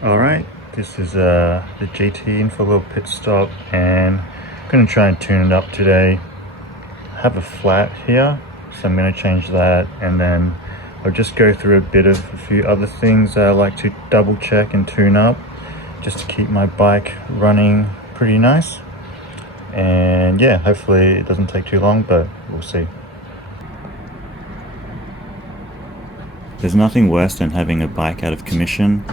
Alright, this is the GT in for a little pit stop, and I'm going to try and tune it up today. I have a flat here, so I'm going to change that, and then I'll just go through a few other things that I like to double check and tune up, just to keep my bike running pretty nice. And yeah, hopefully it doesn't take too long, but we'll see. There's nothing worse than having a bike out of commission.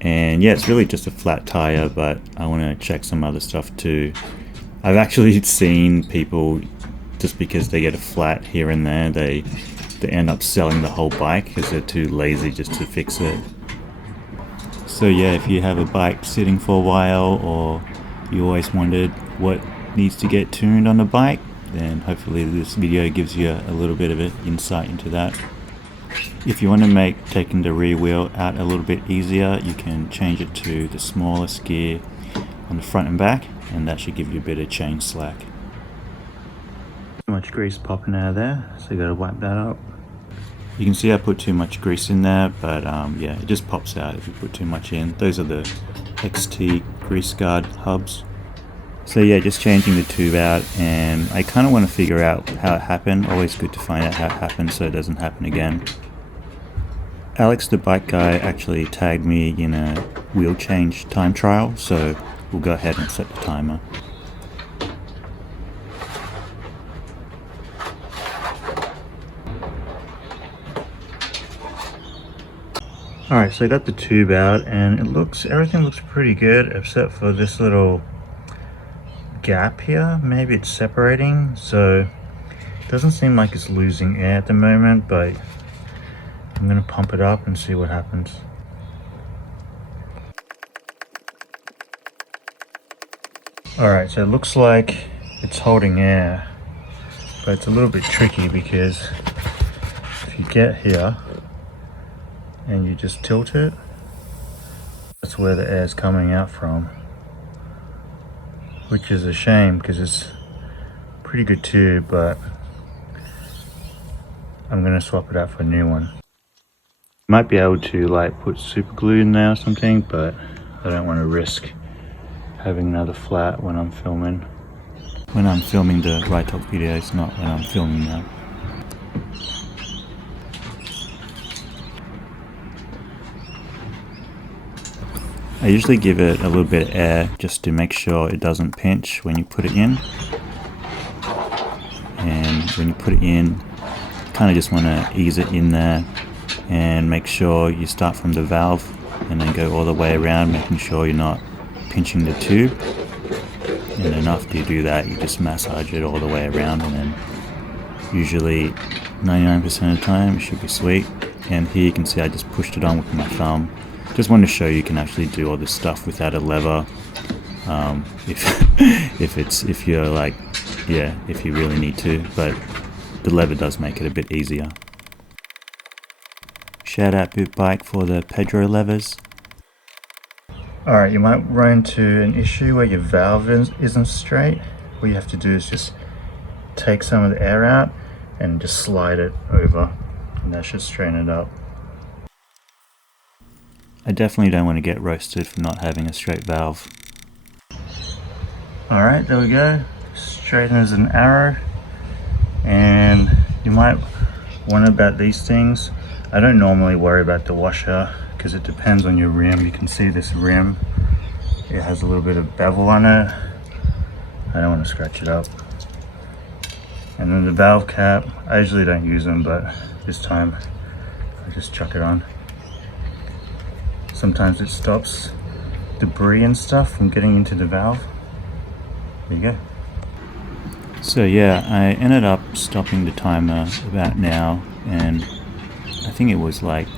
And yeah, it's really just a flat tire, but I want to check some other stuff too. I've actually seen people, just because they get a flat here and there, they end up selling the whole bike because they're too lazy just to fix it. So yeah, if you have a bike sitting for a while, or you always wondered what needs to get tuned on a bike, then hopefully this video gives you a little bit of an insight into that. If you want to make taking the rear wheel out a little bit easier, you can change it to the smallest gear on the front and back, and that should give you a bit of chain slack. Too much grease popping out of there, so you got to wipe that up. You can see I put too much grease in there, but yeah, it just pops out if you put too much in. Those are the XT grease guard hubs. So yeah, just changing the tube out, and I kind of want to figure out how it happened. Always good to find out how it happened so it doesn't happen again. Alex, the bike guy, actually tagged me in a wheel change time trial, so we'll go ahead and set the timer. Alright, so I got the tube out, and everything looks pretty good except for this little gap here. Maybe it's separating, so it doesn't seem like it's losing air at the moment, but I'm gonna pump it up and see what happens. Alright, so it looks like it's holding air, but it's a little bit tricky because if you get here and you just tilt it, that's where the air is coming out from, which is a shame because it's a pretty good tube, but I'm gonna swap it out for a new one. Might be able to like put super glue in there or something, but I don't want to risk having another flat when I'm filming. When I'm filming the Ride Talk videos, not when I'm filming that. I usually give it a little bit of air just to make sure it doesn't pinch when you put it in. And when you put it in, kind of just want to ease it in there and make sure you start from the valve and then go all the way around, making sure you're not pinching the tube. And then after you do that, you just massage it all the way around, and then usually 99% of the time it should be sweet. And here you can see I just pushed it on with my thumb. Just wanted to show you can actually do all this stuff without a lever. If you're like, yeah, if you really need to, but the lever does make it a bit easier. Shout out Boot Bike for the Pedro levers. Alright, you might run into an issue where your valve isn't straight. What you have to do is just take some of the air out and just slide it over, and that should straighten it up. I definitely don't want to get roasted for not having a straight valve. Alright, there we go. Straighten as an arrow. And you might wonder about these things. I don't normally worry about the washer because it depends on your rim. You can see this rim, it has a little bit of bevel on it. I don't want to scratch it up. And then the valve cap, I usually don't use them, but this time I just chuck it on. Sometimes it stops debris and stuff from getting into the valve. There you go. So yeah, I ended up stopping the timer about now, and I think it was like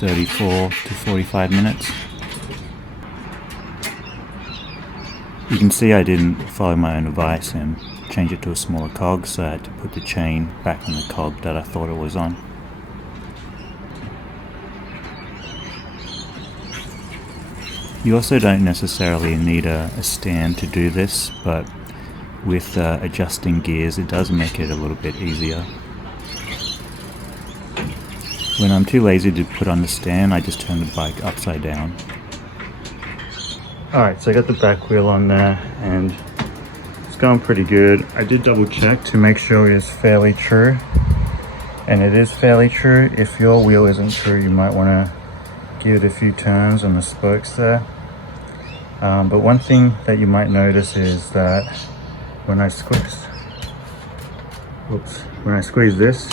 34 to 45 minutes. You can see I didn't follow my own advice and change it to a smaller cog, so I had to put the chain back on the cog that I thought it was on. You also don't necessarily need a stand to do this, but with adjusting gears it does make it a little bit easier. When I'm too lazy to put on the stand, I just turn the bike upside down. Alright, so I got the back wheel on there and it's going pretty good. I did double check to make sure it's fairly true. And it is fairly true. If your wheel isn't true, you might want to give it a few turns on the spokes there. But one thing that you might notice is that when I squeeze this,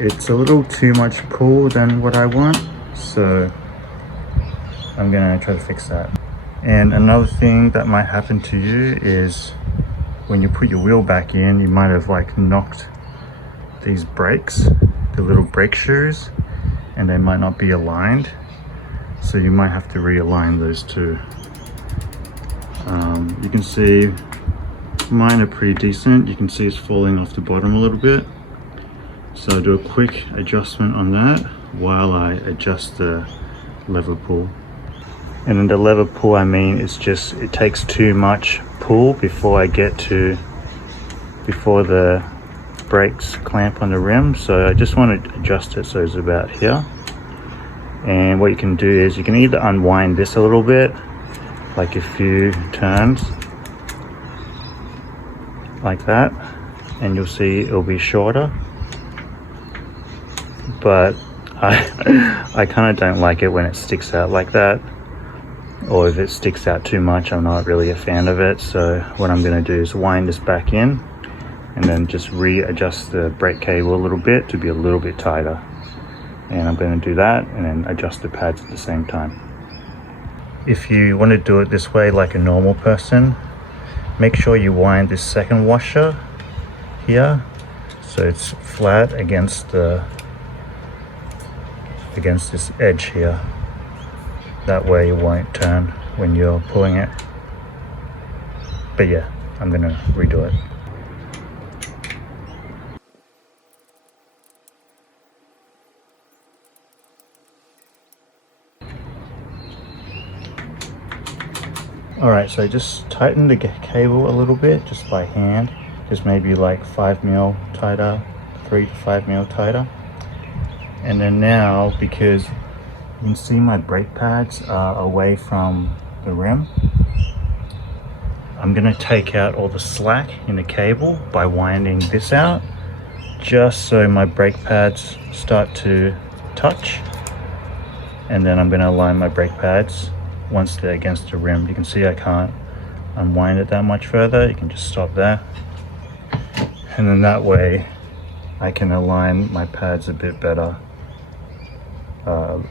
it's a little too much pull than what I want. So I'm gonna try to fix that. And another thing that might happen to you is when you put your wheel back in, you might have like knocked these brakes, the little brake shoes, and they might not be aligned. So you might have to realign those two. You can see mine are pretty decent. You can see it's falling off the bottom a little bit. So I'll do a quick adjustment on that while I adjust the lever pull. And in the lever pull, I mean, it's just, it takes too much pull before the brakes clamp on the rim. So I just want to adjust it so it's about here. And what you can do is you can either unwind this a little bit, like a few turns like that, and you'll see it'll be shorter. But I kind of don't like it when it sticks out like that, or if it sticks out too much, I'm not really a fan of it. So what I'm going to do is wind this back in and then just readjust the brake cable a little bit to be a little bit tighter. And I'm going to do that and then adjust the pads at the same time. If you want to do it this way like a normal person, make sure you wind this second washer here so it's flat against this edge here. That way it won't turn when you're pulling it. But yeah, I'm going to redo it. Alright, so just tighten the cable a little bit, just by hand. Just maybe like 5 mil tighter, 3 to 5 mil tighter. And then now, because you can see my brake pads are away from the rim, I'm going to take out all the slack in the cable by winding this out, just so my brake pads start to touch. And then I'm going to align my brake pads once they're against the rim. You can see I can't unwind it that much further. You can just stop there. And then that way I can align my pads a bit better,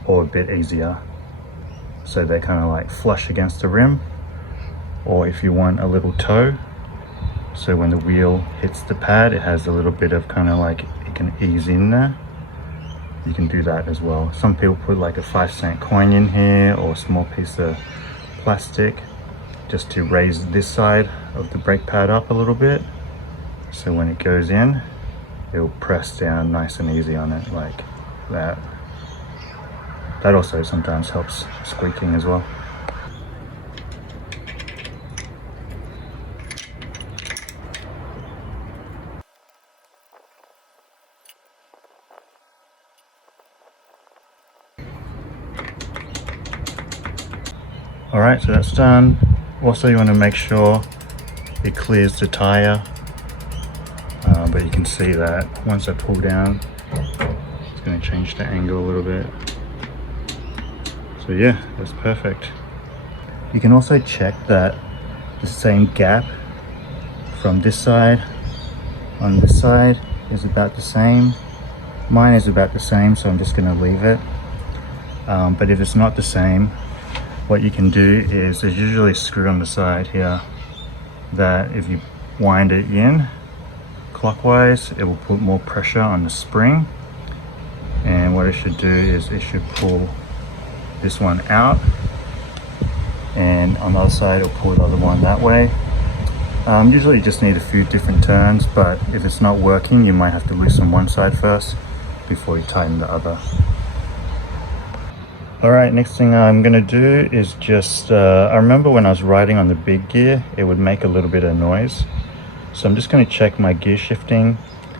or a bit easier. So they're kind of like flush against the rim. Or if you want a little toe, so when the wheel hits the pad, it has a little bit of kind of like, it can ease in there. You can do that as well. Some people put like a 5-cent coin in here or a small piece of plastic just to raise this side of the brake pad up a little bit. So when it goes in, it'll press down nice and easy on it like that. That also sometimes helps squeaking as well. Alright, so that's done. Also, you want to make sure it clears the tire. But you can see that once I pull down, it's going to change the angle a little bit. So yeah, that's perfect. You can also check that the same gap from this side on this side is about the same. Mine is about the same, so I'm just going to leave it. But if it's not the same, what you can do is there's usually a screw on the side here that if you wind it in clockwise, it will put more pressure on the spring. And what it should do is it should pull this one out, and on the other side it'll pull the other one that way. Usually you just need a few different turns, but if it's not working, you might have to loosen one side first before you tighten the other. Alright, next thing I'm going to do is just, I remember when I was riding on the big gear, it would make a little bit of noise. So I'm just going to check my gear shifting.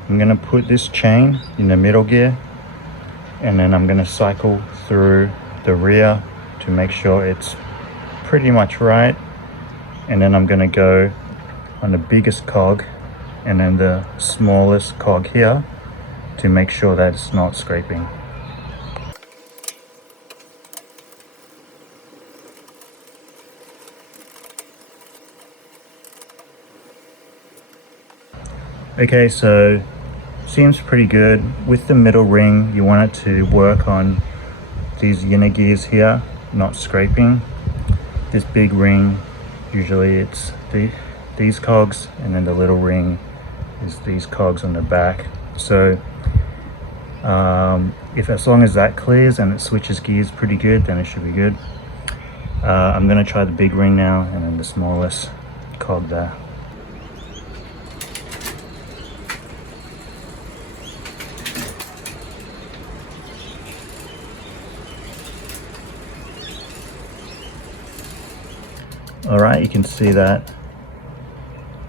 I'm going to put this chain in the middle gear, and then I'm going to cycle through the rear to make sure it's pretty much right. And then I'm going to go on the biggest cog and then the smallest cog here to make sure that it's not scraping. Okay, so seems pretty good. With the middle ring, you want it to work on these inner gears here, not scraping. This big ring, usually it's these cogs, and then the little ring is these cogs on the back. So if as long as that clears and it switches gears pretty good, then it should be good. I'm going to try the big ring now and then the smallest cog there. Alright, you can see that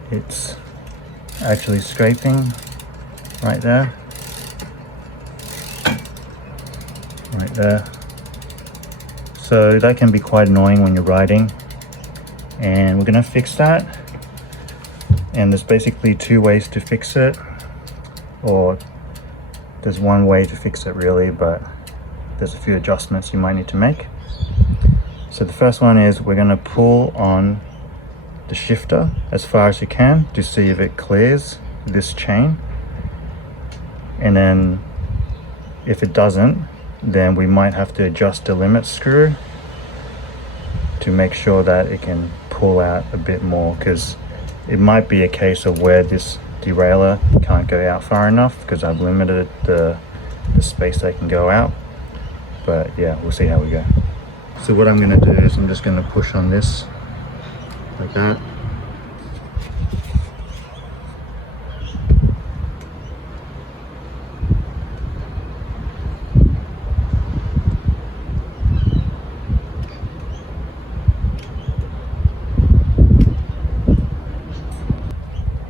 it's actually scraping right there. Right there. So that can be quite annoying when you're riding, and we're going to fix that. And there's basically two ways to fix it, or there's one way to fix it really, but there's a few adjustments you might need to make. So the first one is we're going to pull on the shifter as far as you can to see if it clears this chain, and then if it doesn't, then we might have to adjust the limit screw to make sure that it can pull out a bit more, because it might be a case of where this derailleur can't go out far enough because I've limited the space they can go out. But yeah, we'll see how we go. So what I'm going to do is I'm just going to push on this like that.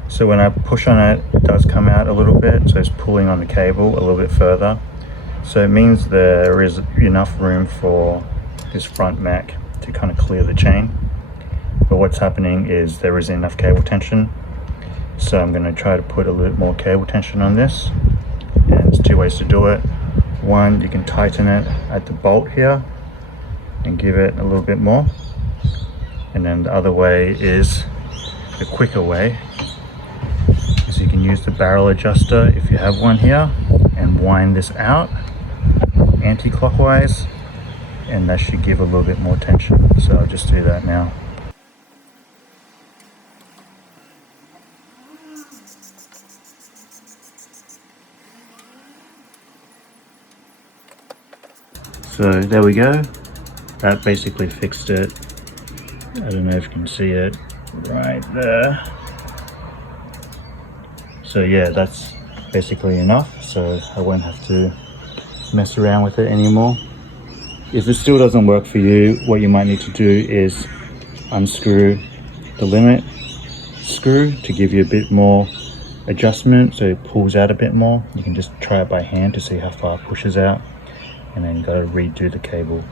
So when I push on it, it does come out a little bit, so it's pulling on the cable a little bit further. So it means there is enough room for this front mech to kind of clear the chain. But what's happening is there isn't enough cable tension. So I'm going to try to put a little more cable tension on this. And there's two ways to do it. One, you can tighten it at the bolt here and give it a little bit more. And then the other way is, the quicker way, is you can use the barrel adjuster if you have one here and wind this out anti-clockwise, and that should give a little bit more tension. So I'll just do that now. So there we go. That basically fixed it. I don't know if you can see it right there. So yeah, that's basically enough. So I won't have to mess around with it anymore. If it still doesn't work for you, what you might need to do is unscrew the limit screw to give you a bit more adjustment so it pulls out a bit more. You can just try it by hand to see how far it pushes out, and then you got to redo the cable.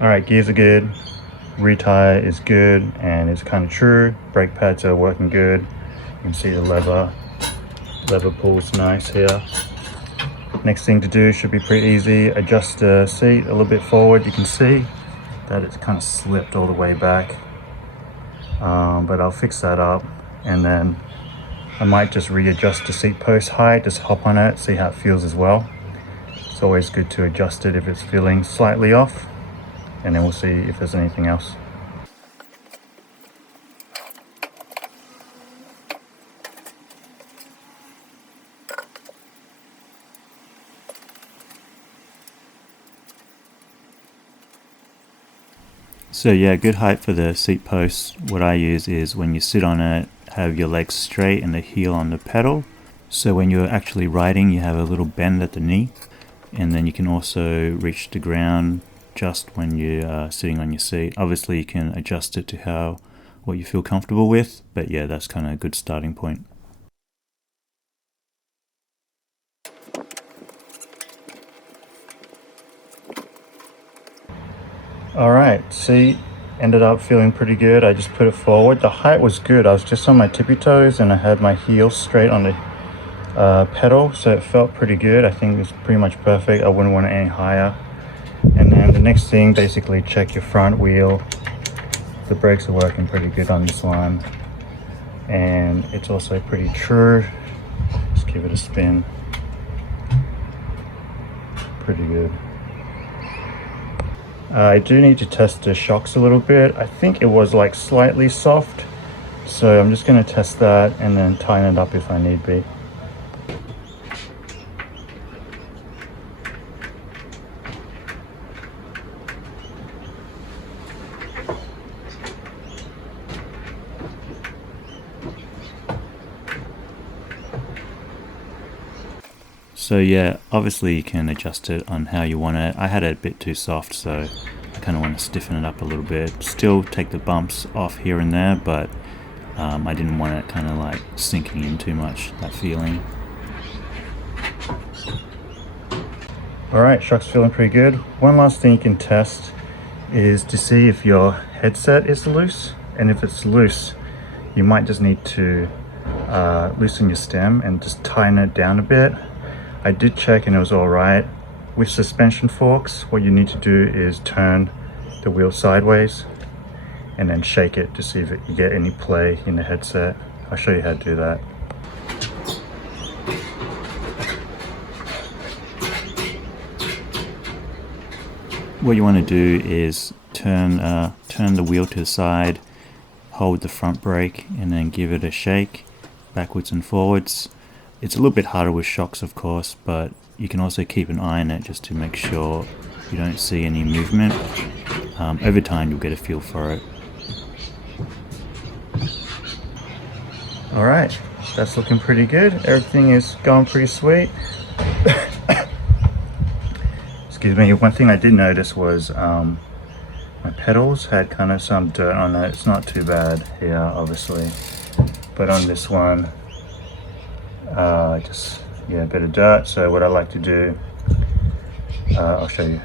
Alright, gears are good, rear tire is good and it's kind of true, brake pads are working good. You can see the lever pulls nice here. Next thing to do should be pretty easy. Adjust the seat a little bit forward. You can see that it's kind of slipped all the way back, but I'll fix that up, and then I might just readjust the seat post height, just hop on it, see how it feels as well. It's always good to adjust it if it's feeling slightly off, and then we'll see if there's anything else. So yeah, good height for the seat posts. What I use is when you sit on it, have your legs straight and the heel on the pedal. So when you're actually riding, you have a little bend at the knee, and then you can also reach the ground just when you're sitting on your seat. Obviously you can adjust it to what you feel comfortable with, but yeah, that's kind of a good starting point. Alright, seat ended up feeling pretty good. I just put it forward. The height was good. I was just on my tippy toes and I had my heels straight on the pedal, so it felt pretty good. I think it's pretty much perfect. I wouldn't want it any higher. And then the next thing, basically check your front wheel. The brakes are working pretty good on this one. And it's also pretty true. Just give it a spin. Pretty good. I do need to test the shocks a little bit. I think it was like slightly soft, so I'm just going to test that and then tighten it up if I need be. So yeah, obviously you can adjust it on how you want it. I had it a bit too soft, so I kind of want to stiffen it up a little bit. Still take the bumps off here and there, but I didn't want it kind of like sinking in too much, that feeling. Alright, shock's feeling pretty good. One last thing you can test is to see if your headset is loose. And if it's loose, you might just need to loosen your stem and just tighten it down a bit. I did check and it was alright. With suspension forks, what you need to do is turn the wheel sideways and then shake it to see if you get any play in the headset. I'll show you how to do that. What you want to do is turn the wheel to the side, hold the front brake and then give it a shake backwards and forwards. It's a little bit harder with shocks, of course, but you can also keep an eye on it just to make sure you don't see any movement. Over time, you'll get a feel for it. Alright, that's looking pretty good. Everything is going pretty sweet. Excuse me, one thing I did notice was my pedals had kind of some dirt on it. It's not too bad here, obviously, but on this one, just a bit of dirt. So what I like to do, I'll show you.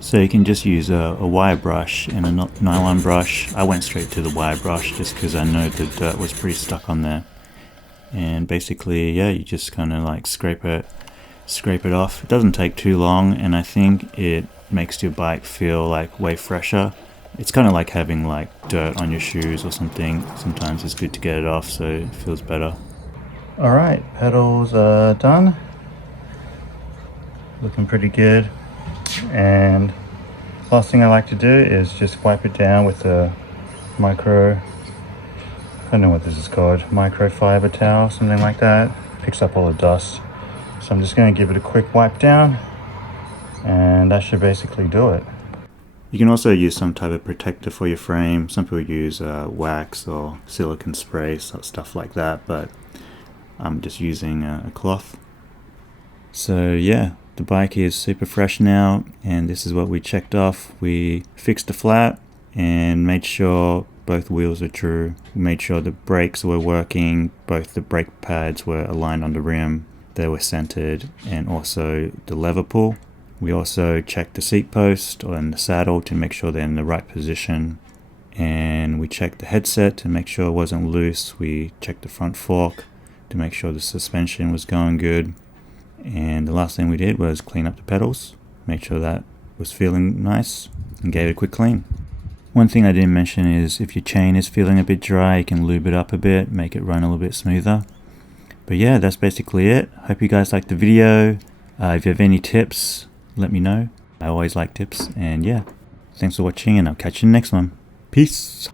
So you can just use a wire brush and a nylon brush. I went straight to the wire brush just because I know the dirt was pretty stuck on there. And basically, yeah, you just kind of like scrape it off. It doesn't take too long, and I think it makes your bike feel like way fresher. It's kind of like having like dirt on your shoes or something. Sometimes it's good to get it off so it feels better. Alright, pedals are done. Looking pretty good. And last thing I like to do is just wipe it down with a I don't know what this is called, microfiber towel, something like that. Picks up all the dust. So I'm just going to give it a quick wipe down, and that should basically do it. You can also use some type of protector for your frame. Some people use wax or silicone spray, stuff like that, but I'm just using a cloth. So yeah, the bike is super fresh now, and this is what we checked off. We fixed the flat and made sure both wheels are true. We made sure the brakes were working, both the brake pads were aligned on the rim, they were centered, and also the lever pull. We also checked the seat post and the saddle to make sure they're in the right position. And we checked the headset to make sure it wasn't loose. We checked the front fork to make sure the suspension was going good. And the last thing we did was clean up the pedals, make sure that was feeling nice, and gave it a quick clean. One thing I didn't mention is if your chain is feeling a bit dry, you can lube it up a bit, make it run a little bit smoother. But yeah, that's basically it. Hope you guys liked the video. If you have any tips, let me know. I always like tips. And yeah, thanks for watching, and I'll catch you in the next one. Peace.